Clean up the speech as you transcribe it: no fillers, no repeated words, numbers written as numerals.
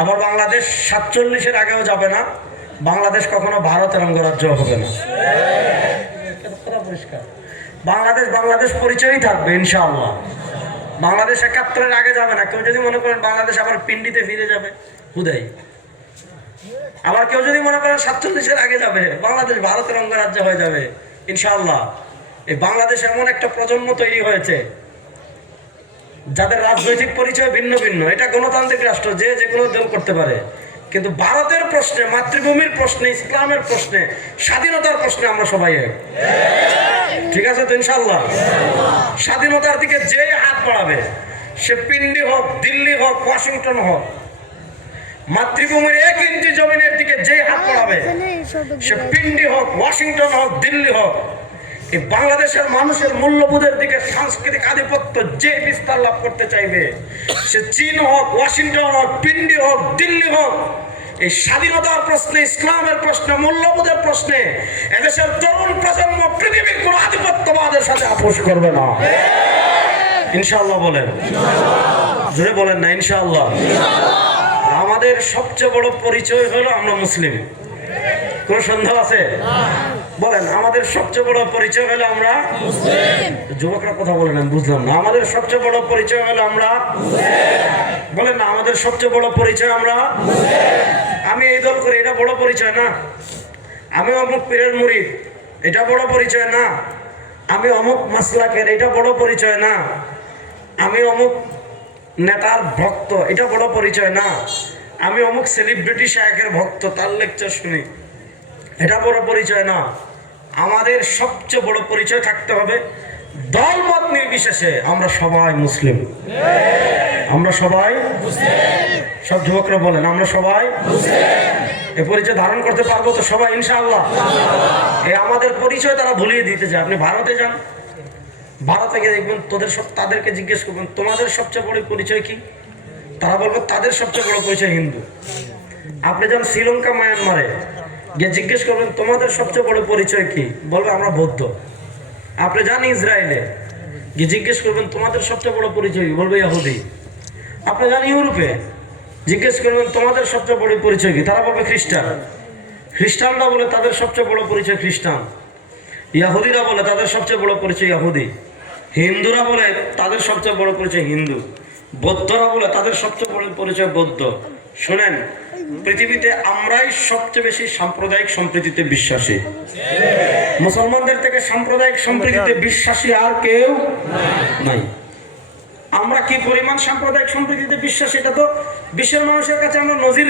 আবার বাংলাদেশ 47-এর আগেও যাবে না, বাংলাদেশ কখনো ভারতের অঙ্গরাজ্য হবে না। কথা পরিষ্কার। বাংলাদেশ বাংলাদেশ পরিচয়ই থাকবে ইনশাআল্লাহ। বাংলাদেশ 71-এর আগে যাবে না। কেউ যদি মনে করেন বাংলাদেশ আবার পিন্ডিতে ফিরে যাবে, হুদাই। আবার কেউ যদি মনে করেন 47-এর আগে যাবে, বাংলাদেশ ভারতের অঙ্গরাজ্য হয়ে যাবে ইনশাআল্লাহ। এই বাংলাদেশ এমন একটা প্রজন্ম তৈরি হয়েছে যাদের রাজনৈতিক পরিচয় ভিন্ন ভিন্ন। এটা গণতান্ত্রিক রাষ্ট্র, যে কোনো দল করতে পারে, কিন্তু ভারতের প্রশ্নে, মাতৃভূমির প্রশ্নে, ইসলামের প্রশ্নে, স্বাধীনতার প্রশ্নে আমরা সবাই এক। ঠিক আছে তো ইনশাআল্লাহ? স্বাধীনতার দিকে যে হাত বাড়াবে, সে পিন্ডি হোক, দিল্লি হোক, ওয়াশিংটন হোক, মাতৃভূমির 1 ইঞ্চি জমিনের দিকে যে হাত বাড়াবে, সে পিন্ডি হোক, ওয়াশিংটন হোক, দিল্লি হোক, এই বাংলাদেশের মানুষের মূল্যবোধের দিকে সাংস্কৃতিক আধিপত্য যে বিস্তার লাভ করতে চাইবে, সে চীন হোক, ওয়াশিংটন হোক, পিন্ডি হোক, দিল্লি হোক, এই স্বাধীনতার প্রশ্নে, ইসলামের প্রশ্নে, মূল্যবোধের প্রশ্নে এদেশের তরুণ প্রজন্ম পৃথিবীর কোন আধিপত্যবাদের সাথে আপোষ করবে না ইনশাআল্লাহ। বলেন, জোরে বলেন না ইনশাআল্লাহ। আমাদের সবচেয়ে বড় পরিচয় হলো আমরা মুসলিম। কোন সন্দেহ আছে? বলেন, আমাদের সবচেয়ে বড় পরিচয় হলো আমরা মুসলিম। যুবকরা কথা বলেন, আমি বুঝলাম না। আমাদের সবচেয়ে বড় পরিচয় হলো আমরা মুসলিম। বলেন না, আমাদের সবচেয়ে বড় পরিচয় আমরা মুসলিম। আমি এই দল করি, এটা বড় পরিচয় না। আমি অমুক পীরের মুরিদ, এটা বড় পরিচয় না। আমি অমুক মাসলাকের, এটা বড় পরিচয় না। আমি অমুক নেতার ভক্ত, এটা বড় পরিচয় না। আমি অমুক সেলিব্রিটি শায়খের ভক্ত, তার লেকচার শুনি, এটা বড় পরিচয় না। আমাদের সবচেয়ে বড় পরিচয় থাকতে হবে দলমত নির্বিশেষে আমরা সবাই মুসলিম। আমরা সবাই মুসলিম। সব যুবকরা বলেন, আমরা সবাই মুসলিম। এই পরিচয় ধারণ করতে পারবো তো সবাই ইনশাআল্লাহ? এই আমাদের পরিচয় তারা ভুলিয়ে দিতে চায়। আপনি ভারতে যান, ভারতে গিয়ে দেখবেন তাদেরকে জিজ্ঞেস করবেন তোমাদের সবচেয়ে বড় পরিচয় কি, তারা বলবে তাদের সবচেয়ে বড় পরিচয় হিন্দু। আপনি যান শ্রীলঙ্কা, মায়ানমারে গিয়ে জিজ্ঞেস করবেন তোমাদের সবচেয়ে বড় পরিচয় কি, বলবে আমরা বৌদ্ধ। আপনি যান ইসরায়েলে গিয়ে জিজ্ঞেস করবেন তোমাদের সবচেয়ে বড় পরিচয় কি, বলবে ইহুদি। আপনি যান ইউরোপে, জিজ্ঞেস করবেন তোমাদের সবচেয়ে বড় পরিচয় কি, তারা বলবে খ্রিস্টান। খ্রিস্টানরা বলে তাদের সবচেয়ে বড় পরিচয় খ্রিস্টান। ইহুদিরা বলে তাদের সবচেয়ে বড় পরিচয় ইহুদি। হিন্দুরা বলে তাদের সবচেয়ে বড় পরিচয় হিন্দু। বৌদ্ধরা বলে তাদের সবচেয়ে বড় পরিচয় বৌদ্ধ। শুনেন, পৃথিবীতে আমরাই সবচেয়ে বেশি সাম্প্রদায়িক সম্প্রীতিতে বিশ্বাসী। মুসলমানদের থেকে সাম্প্রদায়িক সম্প্রীতিতে বিশ্বাসী আর কেউ নাই। আমরা কি পরিমাণ সাম্প্রদায়িক সম্প্রীতিতে বিশ্বাসী, এটা তো বিশ্বের মানুষের কাছে আমরা নজির